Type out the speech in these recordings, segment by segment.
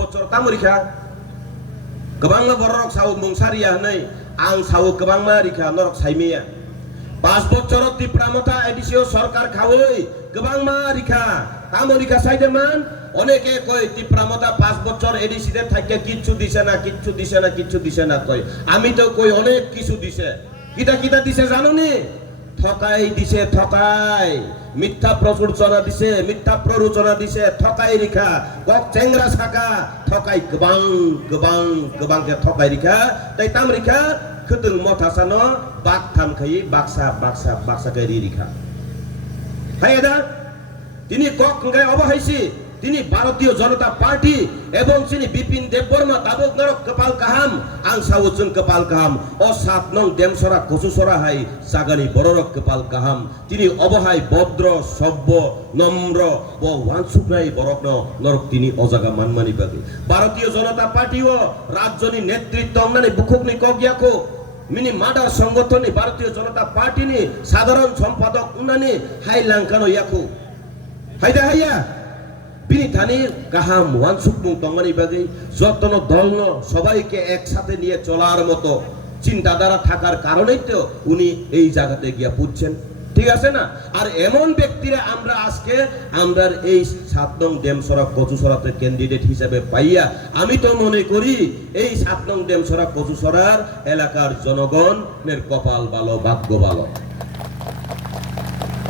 বছর তামরিখা गोबां बरक साव मुंसारिया हनै आं साव गोबां मारिखा नरक साइमिया 5 বছর ত্রিপ্রামতা এডিসিও সরকার খাওই गोबां मारिखा তামরিখা সাইদেমান অনেকে কই ত্রিপ্রামতা 5 বছর এডিসিতে থাকে কিচ্ছু দিছে না কই আমি তো কই অনেক কিছু দিছে কিটা দিছে জানোনি ঠকাই দিছে ঠকাই মিথ্যা প্ররোচনা দিছে ঠকাই রিখা কক চেংরা সাকা ঠকাই गोबां के ঠকাই রিখা তাই তাম রিখা খুতুং মথাসানো বাক থাম খাই বাক্সা কে রিখা হায়দা তিনি কক গায় অবহাইছি তিনি ভারতীয় জনতা পার্টি এবং তিনি বিপিন দেববর্মা তাবুক নরক কপাল কাহাম আং সাউচুন কপাল কাহাম ও 7 নং দেমসরা কচুসরা হাই সাগানি বড়রক কপাল কাহাম তিনি অবহাই ভদ্র সভ্য নম্র ও ওয়ানসুকনাই বরক নরক তিনি অজাগা মানমানি বাগে ভারতীয় জনতা পার্টি ও রাজ্যনি নেতৃত্ব অংনানি বুকুকনি কগিয়াকো মিনি মাডার সংগঠননি ভারতীয় জনতা পার্টিনি সাধারণ সম্পাদক উনানি হাই লাঙ্কানো ইয়াকো হাইদা হাইয়া বিনি থানি কাহাম ওয়ানসুকমুং তঙ্গানি বাগে যতন দলন সবাইকে একসাথে নিয়ে চলার মতো চিন্তাধারা থাকার কারণেই তো উনি এই জায়গাতে গিয়া পুজছেন ঠিক আছে না আর এমন ব্যক্তিরা আমরা আজকে আমরার এই 7 নং দেমসরা কচুসরাতে ক্যান্ডিডেট হিসেবে পাইয়া আমি তো মনে করি এই 7 নং দেমসরা কচুসরার এলাকার জনগণের কপাল ভালো ভাগ্য ভালো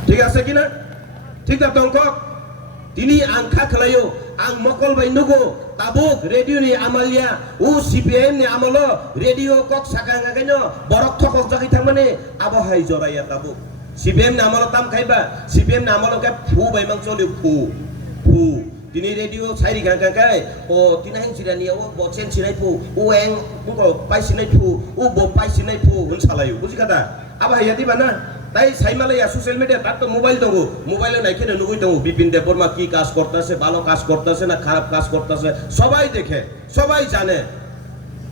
ঠিক আছে কিনা ঠিক আছে অঙ্ক তিনি angka kelayo ang mokol bay nugo tabuk radio ni amalia u CPM ni amalo radio kok sakanga kanyo borok thokok jagi thamane abohai joraya tabuk CPM ni amalo tam khaiba CPM ni amalo ka phu bay mang choli phu তিনি radio সাইরি Ganga গায় ও তিনাহিং চিরানি ও বচেন চিরাই ফু ও এং উঙ্গো পাইছিনাই ফু ও ব পাইছিনাই ফু হন সালাयो বুঝি কথা আবা হাইয়া দিবা না তাই সাইমালাইয়া সোশ্যাল মিডিয়া তার তো মোবাইল দঙ্গো মোবাইলে নাইখেনে নুগুই দঙ্গো বিপিন দেববর্মা কি কাজ করতেছে ভালো কাজ করতেছে না খারাপ কাজ করতেছে সবাই দেখে সবাই জানে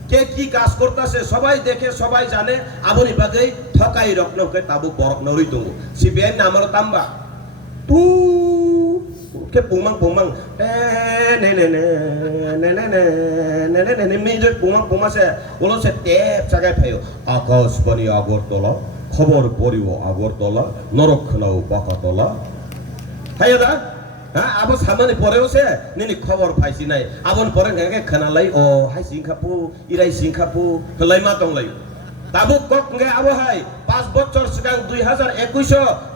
কে কি কাজ করতেছে সবাই দেখে সবাই জানে আবনি বাগেই ঠকাই রকনকে তাবু বরক নরই দঙ্গো সিবিএন না আমার তাম্বা তু কে পুমাং ne মিজে পুমাং সে ওলো সে টেপ জায়গায় ফাইও আকাশবাণী আগরতলা খবর পড়িও আগরতলা নরক্ষণাও পাকাতলা হাইদা হ্যাঁ আবো সামনে পরেও সে নিনি খবর পাইছি নাই আবন পরে গাগে খানালাই ও হাই সিংখাপু ইরাই সিংখাপু হলাই মা দংলাই তাবুক কক গে আবো হাই 5 বছর সিগাং 2021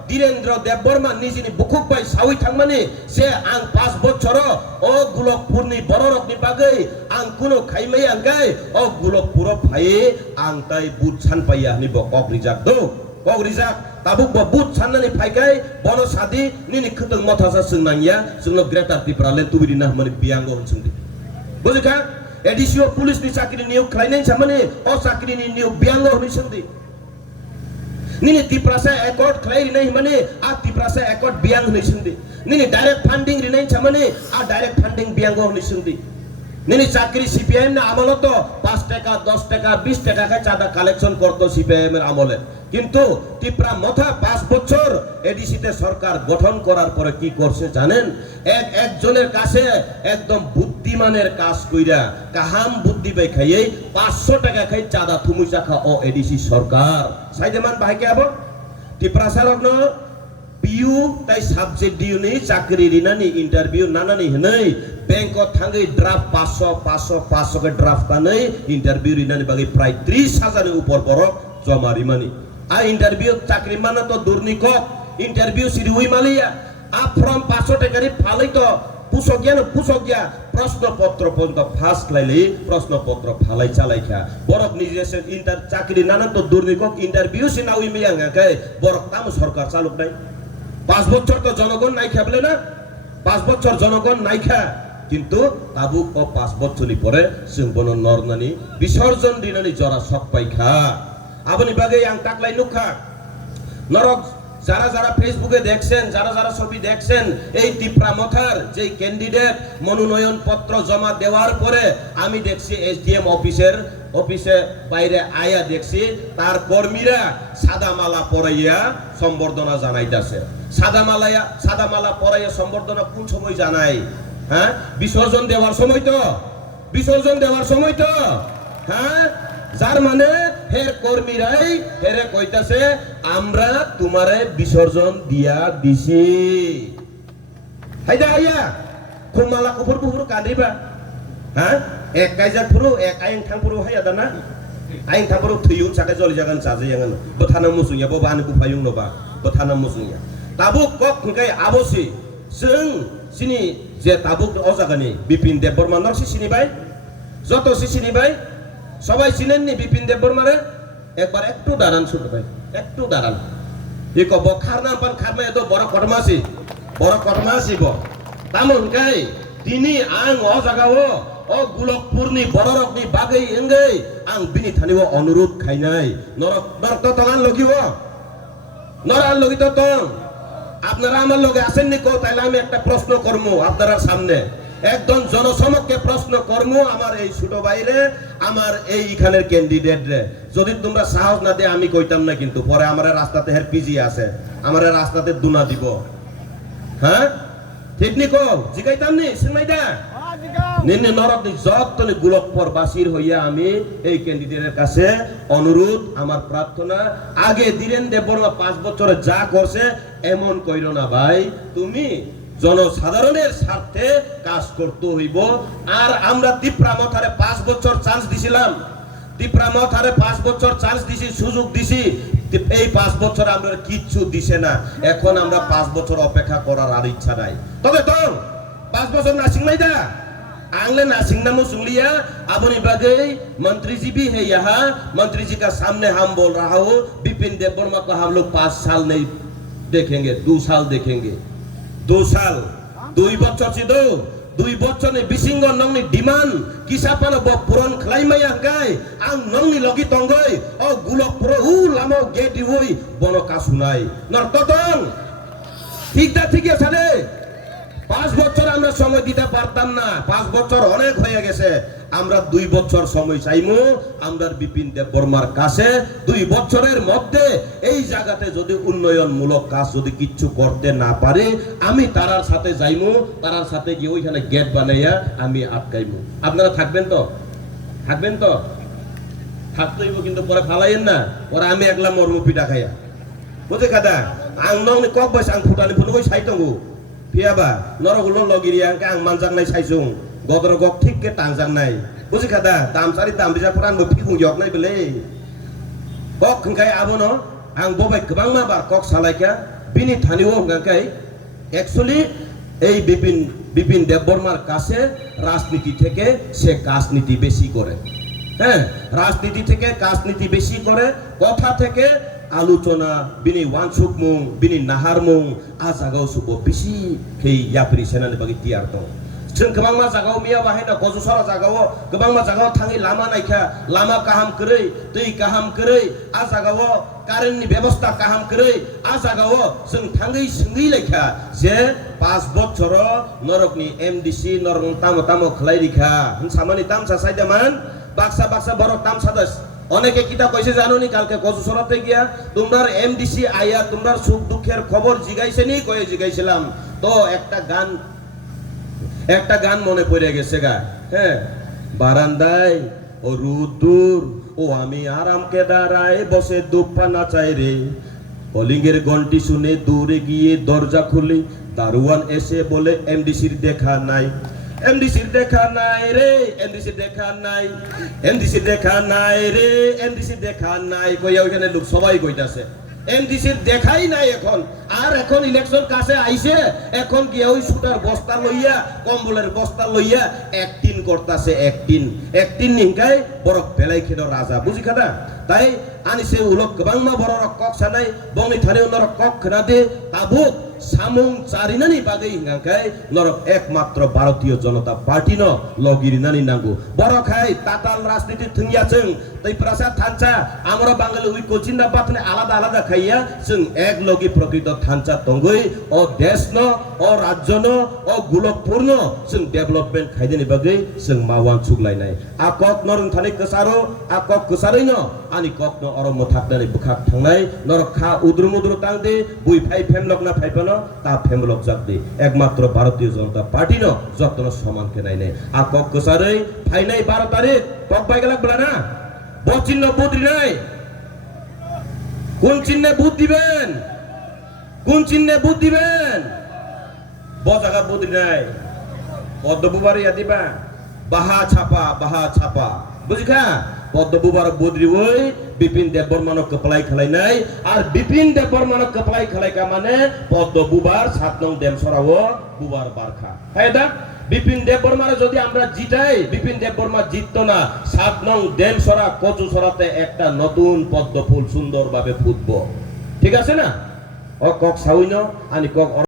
ধীরেন্দ্র দেববর্মা নিজনি বুকুক বাই সাউই থাংমানি সে আং 5 বছর ও গুলকপুরনি বড়রকনি বাগৈ আং কুনো খাইমাই আংগাই ও গুলকপুর ফাই আং তাই বুট ছান পাইয়া নি কক রিজাক দো কক রিজাক তাবুক বুট ছাননানি ফাইগাই বন সাদি নিনি খতং মথাসা সুংনাইয়া সুংনো গ্রেটার ত্রিপুরালে তুবিদি না মানে বিয়াঙ্গ হনসুndi বুঝিকা এডিসিও পুলিশ নি চাকরি নিয়োগ খাইনাই সামনে ও চাকরি নি নিয়োগ বিয়াঙ্গ হনসুndi nini tiprasa ekor clay rinai mane a tiprasa ekor biang hnisindi nini direct funding rinai chamane a direct funding biang go hnisindi nini chakri CPM na amalo to 5 টাকা 10 টাকা 20 টাকা ka chada collection korto CPM এর আমলে কিন্তু ত্রিপুরা মথা 5 বছর ADC তে সরকার গঠন করার পরে কি করছে জানেন একজনের কাছে একদম বুদ্ধিমানের কাজ কইরা কাহাম বুদ্ধি বাই খাইয়ে 500 টাকা খাই চাঁদা থুমুই চাখা ও এডিসি সরকার সাইদেমান ভাইকে আবো ত্রিপুরা সারগ্ন পিউ তাই সাবজেক্ট দিউ নি চাকরি রিনানি ইন্টারভিউ নানানি হনই ব্যাংক থাঙ্গই ড্রাফট 500 কে ড্রাফট তানই ইন্টারভিউ রিনানি বাকি প্রায় 30,000 এর উপর বরক জমা রিমানি आ इंटरव्यू चाकरी माना तो दुर्निक इंटरव्यू सिरी हुई मालिया आ फ्रॉम 500 टाका फालै तो पुसोगिया प्रश्न पत्र पर्यन्त फास्ट लाइले प्रश्न पत्र फालै चालाइखा बरक निजे इंटर चाकरी नाना तो दुर्निक इंटरव्यू सिना हुई मियांगा के बरक ताम सरकार चालुक नाइ 5 বছর তো জনগণ নাই খাবলে না 5 বছর জনগণ নাই খা কিন্তু তাবুক ও 5 বছরই পরে সিংবন নরনানি বিসর্জন দিনানি জরা সব পাইখা আপনি বাগে আং টাকলাই নুখা নরক যারা যারা ফেসবুকে দেখছেন যারা যারা ছবি দেখছেন এই ত্রিপুরা মথার যে ক্যান্ডিডেট মনোনয়ন পত্র জমা দেওয়ার পরে আমি দেখছি এসডিএম অফিসে বাইরে আয়া দেখছি তার কর্মীরা সাদা মালা পরাইয়া সম্বর্ধনা জানাইতাছে সাদা মালা পরাইয়া সম্বর্ধনা কোন সময় জানাই হ্যাঁ বিসর্জন দেওয়ার সময় তো হ্যাঁ যার মানে হের কর্মীরাই হেরে কইতাছে আমরা তোমারে বিসর্জন দিয়া দিছি হাইদা আইয়া খুমালা কুফুর কুফুর কান্দিবা হ্যাঁ এক কাইজা ফুরু এক আইন থাং ফুরু হাইয়া দানা aing thapuru thuyung sakai joli jagan saja yang betana musuhnya bawa bahan kupayung noba betana musuhnya tabuk kok ngkai abosi seng sini je tabuk ozagani Bipin Debborma nor si sini bay joto si sini bay সবাই চিনেন নি বিপিন দেববর্মারে একবার একটু দাঁড়ান শুনতে ভাই একটু দাঁড়ান ই কব খারনা পান খারমা এত বড় কর্মাসি ব তামন গাই তিনি আং অ জাগাও ও গুলকপুরনি বড় রকনি বাগৈ এঙ্গৈ আং বিনি থানিব অনুরোধ খাইনাই নরক নরক তঙান লগিব নরাল লগিত তং আপনারা আমার লগে আছেন নি কো তাইলে আমি একটা প্রশ্ন করমু আপনারা সামনে একদম জনসমক্ষে প্রশ্ন কর্ম আমার এই ছোট বাইরে আমার এইখানের ক্যান্ডিডেট রে যদি তোমরা সাহস না দে আমি কইতাম না কিন্তু পরে আমার রাস্তাতে হের পিজি আছে আমার রাস্তাতে দুনা দিব হ্যাঁ ঠিক নি কো জিগাইতাম নি সিমাইদা নিনে নরক নি যতনি গুলকপুর বাসীর হইয়া আমি এই ক্যান্ডিডেটের কাছে অনুরোধ আমার প্রার্থনা আগে ধীরেন দেববর্মা 5 বছরে যা করছে এমন কইরো না ভাই তুমি জনসাধারণের স্বার্থে কাজ করতে হইব আর আমরা তিপ্রামথারে 5 বছর চান্স দিছিলাম তিপ্রামথারে 5 বছর চান্স দিছি সুযোগ দিছি এই 5 বছর আমরা কিচ্ছু দিছে না এখন আমরা 5 বছর অপেক্ষা করার আর ইচ্ছা নাই তবে তো 5 বছর না সিংলাইদা आंगले नासिंगना मुसुंगलिया अपनी बागई मंत्री जी भी है यहाँ मंत्री जी का सामने हम बोल रहा हो बिपिन देबबर्मा को हम लोग 5 साल नहीं देखेंगे 2 साल देखेंगे 2 साल 2 বছর ছিল 2 বছরে বিসিঙ্গ নংনি ডিমান্ড কিসাপানা ব পুরন খলাইমায়া গাই আং নংনি লগি তঙ্গই ও গুলকপুর উ লামো গেটি হই বন কাসুনাই নরততং ঠিক আছে 5 বছর আমরা সময় দিতে পারতাম না 5 বছর অনেক হয়ে গেছে আমরা 2 বছর সময় চাইমু আমরা বিপিন দেববর্মার কাছে 2 বছরের মধ্যে এই জায়গাতে যদি উন্নয়নমূলক কাজ যদি কিছু করতে না পারে আমি তারার সাথে যাইমু তারার সাথে গিয়ে ওইখানে গেট বানাইয়া আমি আটকাইমু আপনারা থাকবেন তো থাকতেইব কিন্তু পরে ফালাইয়েন না পরে আমি একলা মরমু পিঠা খাইয়া বুঝে কাদা আং নং কক বয়স আং ফুটানি ফুটো কই সাইতঙ্গু Piaba, norogulong logiri yang kang manjang nai saisung, godro gok tik ke tangjang nai. Busi kata, tam sari tam bisa peran berpikung yok nai beli. Kok kengkai abono, ang bobai kebang ma bar kok salai kya, bini thaniwo kengkai. Actually, এই বিপিন দেববর্মার কাছে রাজনীতি থেকে সে কাজনীতি বেশি করে হ্যাঁ রাজনীতি থেকে কাজনীতি বেশি করে কথা থেকে আলোচনা বিনি ওয়ানসুক মুং বিনি নাহার মুং আ জাগাও সুবো বেশি সেই ইয়াপ্রি সেনানি বাকি তিয়ার দं जों गोबां मा जागाव मिया बाहायना गजसरा जागाव गोबां मा जागाव थाङै लामा नायखा लामा काहाम करै दै काहाम करै आ जागाव कारेन्टनि बेबस्था काहाम करै आ जागाव जों थाङै सोङै लायखा जे 5 বছর नरकनि एमडीसी नरक तामो तामो खलाय रिखा सामानि तामसा साइदामान बाक्सा बरक तामसा दस অনেকে কিতা কইছে জানো নি কালকে গজসরাতে গিয়া তোমরার এমডিসি আইয়া তোমরার সুখ দুঃখের খবর জিগাইছে নি কয়ে জিগাইছিলাম তো একটা গান মনে পড়ে গেছে গা হ্যাঁ বারান্দায় ও রুদুর ও আমি আরামকে দাঁড়ায় বসে দুপ্পা নাচাই রে কলিংয়ের ঘন্টি শুনে দূরে গিয়ে দরজা খুলি দারোয়ান এসে বলে এমডিসির দেখা নাই এমডিসির দেখা নাই রে এমডিসির দেখা নাই এমডিসির দেখা নাই রে এমডিসির দেখা নাই কইয়া ওইখানে লোক সবাই কইতাছে এমডিসির দেখাই নাই এখন আর এখন ইলেকশন কাছে আইছে এখন কি ওই সুটার বস্তা লইয়া কম্বলের বস্তা লইয়া একটিন করতাছে একটিন নিংকাই বড় বেলাই খেলো রাজা বুঝি খাদা তাই আনিছে উলক গোবাংমা বড় কক সানাই বংনি থানে নরক কক খানাদে তাবুক সামুং চারিনানি বাগৈ হিংকাই নরক একমাত্র ভারতীয় জনতা পার্টি ন লগিরিনানি নাঙ্গু বড় খাই তাতাল রাজনীতি থুঙ্গিয়াছং তৈ প্রসাদ থানচা আমরা বাঙালি উই কোচিন্দা পাতনে আলাদা খাইয়া जों এক লগি প্রকৃত থানচা তঙ্গই ও দেশ ন ও রাজ্য ন ও গুলকপুর ন जों ডেভেলপমেন্ট খাইদেনি বাগৈ जों মাওয়ান সুগলাইনাই আকক নরং থানে কসারো আকক কসারৈ ন আনি কক ন অরম থাকনানি বুখাক থাंनाय নরক খা উদ্রুমুদ্রু তাংদে বুই ফাই ফেমলক না ফাইপানো তা ফেমলক জাতি একমাত্র ভারতীয় জনতা পার্টি ন যত্ন সমানকে নাই নেই আর কক গোসারে ফাইনাই 12 তারিখ কক বাইকে লাগবে না বচিহ্ন বুদ্রি নাই কোন চিহ্নে বুধ দিবেন কোন চিহ্নে বুধ দিবেন বজাগা বুদ্রি নাই পদ্মবুবার ইয়া দিবা বাহা ছাপা বুঝিখা পদ্মবুবার বুদ্রি ওই বিপিন দেববর্মানক কপলাই খেলাই নাই আর বিপিন দেববর্মানক কপলাই খেলাই কা মানে পদ্মবুবার 7 নং দেমসরাও বুবার বারখা হায়দা বিপিন দেববর্মারে যদি আমরা জিতাই বিপিন দেববর্মা জিততো না 7 নং দেমসরা কচুসরাতে একটা নতুন পদ্ম ফুল সুন্দরভাবে ফুটবো ঠিক আছে না ও কক সাউইনো আনি কক